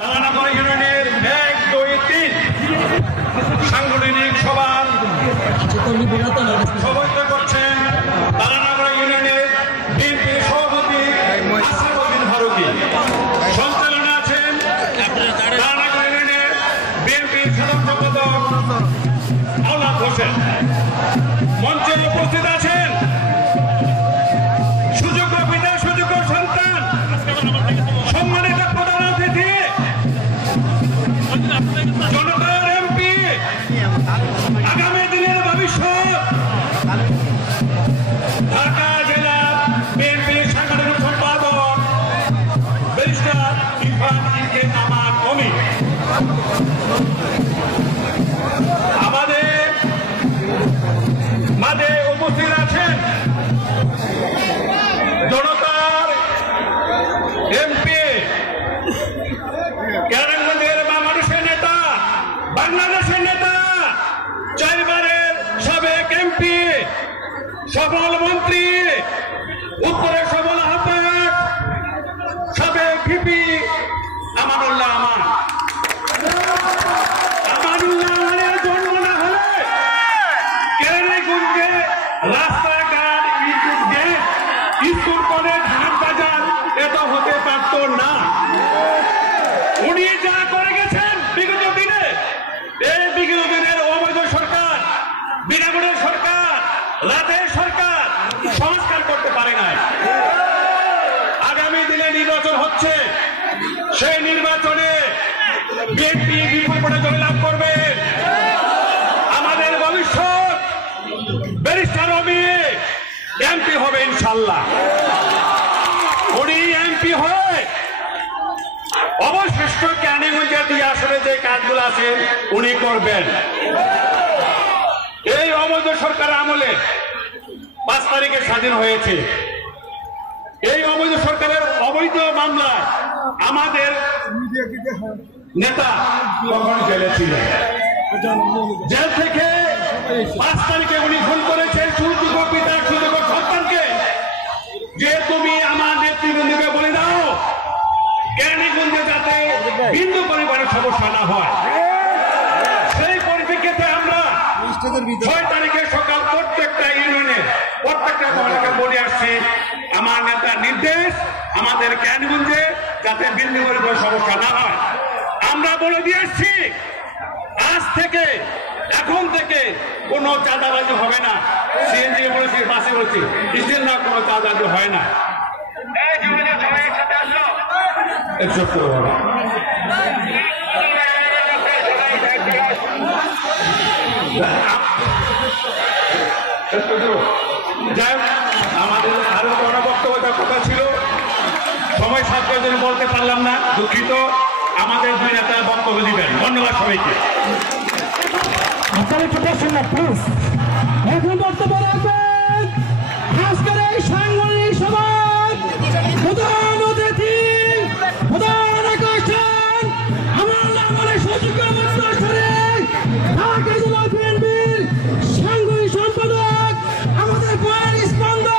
তারানগর ইউনিয়নের 1, 2, 3 সাংগঠনিক সভার সভাপতিত্ব করছেন তারানগর ইউনিয়নের বিএনপির সভাপতি আসিফ উদ্দিন ফারুকী। সঞ্চালনা আছেন তারানগর ইউনিয়নের বিএনপির সাধারণ সম্পাদক আওলাদ হোসেন। মঞ্চে উপস্থিত আছেন সুযোগ্য পিতা সুযোগ্য সন্তান সম্মানিত প্রধান অতিথি জনতার এমপি, আগামী দিনের ভবিষ্যৎ ঢাকা জেলা বিএনপির সাংগঠনিক সম্পাদক ব্যারিস্টার ইরফান আমান অমিত। আমাদের মাঝে উপস্থিত আছেন জনতার এমপি, কেরানীগঞ্জের মানুষের নেতা, বাংলাদেশের নেতা, 4 বারের সাবেক এমপি, সফল মন্ত্রী, উত্তরের সফল আহ্বায়ক, সাবেক ভিপি আমানুল্লাহ আমান। আমানুল্লাহ আমানের জন্ম না হলে কেরানীগঞ্জে রাস্তাঘাট, বিদ্যুৎ গেট, স্কুল কলেজ, হাট বাজার এত হতে পারত না। উনি যা করে গেছেন বিগত দিনে, এই বিগত দিনের অবৈধ সরকার, বিনামূল্যের সরকার, রাতের সরকার সংস্কার করতে পারে নাই। আগামী দিনে নির্বাচন হচ্ছে, সেই নির্বাচনে বিএনপি বিপুল ভোটে জয়লাভ করবে। আমাদের ভবিষ্যৎ ব্যারিস্টার অমিত এমপি হবে ইনশাল্লাহ। উনি এমপি হয় অবশিষ্ট কেরানীগঞ্জের দিয়ে আসলে যে কাজগুলো আছে উনি করবেন। এই অবৈধ সরকার আমলে 5 তারিখে স্বাধীন হয়েছে। এই অবৈধ সরকারের অবৈধ মামলায় আমাদের নেতা তখন জেলে ছিলেন। জেল থেকে 5 তারিখে উনি ফোন করেছেন সুযোগ্য পিতা সুযোগ্য সন্তানকে, যে তুমি আমার নেতৃবৃন্দকে বলে দাও কেরানীগঞ্জে যাতে বিন্দু পরিমাণের সমস্যা না হয়। সেই পরিপ্রেক্ষিতে আমরা 6 তারিখে সকাল প্রত্যেকটা ইউনিয়নে প্রত্যেকটা মহল্লাকে বলে আসছি, আমার নেতার নির্দেশ আমাদের কেরানীগঞ্জে যাতে বিন্দু পরিমাণের সমস্যা না হয়। আমরা বলে দিয়ে আসছি আজ থেকে, এখন থেকে কোনো চাঁদাবাজি হবে না। সিএনজি বলেছি, বাসে বলেছি, স্টিল না কোনো চাঁদাবাজি হয় না। আমাদের আরো গণবক্তব্য কথা ছিল, সময় সাপেক্ষে জন্য বলতে পারলাম না, দুঃখিত। আমাদের 2 নেতা বক্তব্য দিবেন। ধন্যবাদ সবাইকে। প্লিজ এখন বক্তব্য রাখবেন